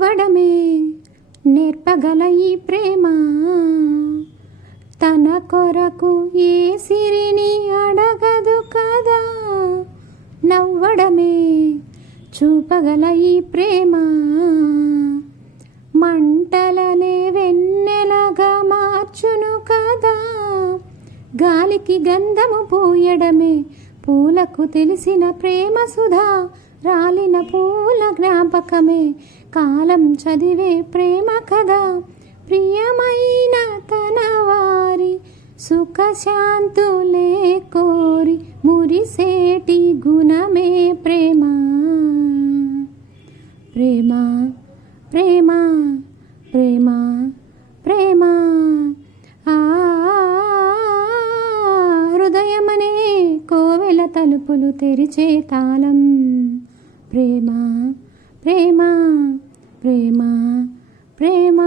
నవ్వడమే నేర్పగల ఈ ప్రేమ, తన కొరకు ఏ సిరిని అడగదు కదా. నవ్వడమే చూపగల ఈ ప్రేమ, మంటలనే వెన్నెలగా మార్చును కదా. గాలికి గంధము పూయడమే పూలకు తెలిసిన ప్రేమ సుధా. రాలిన పూల జ్ఞాపకమే కాలం చదివే ప్రేమ కదా. ప్రియమైన తన వారి సుఖశాంతులే కోరి మురిసేటి గుణమే ప్రేమ. ప్రేమ ప్రేమ ప్రేమ ప్రేమ. హృదయమనే కోవెల తలుపులు తెరిచే తాళం. ప్రేమ ప్రేమ ప్రేమ ప్రేమ.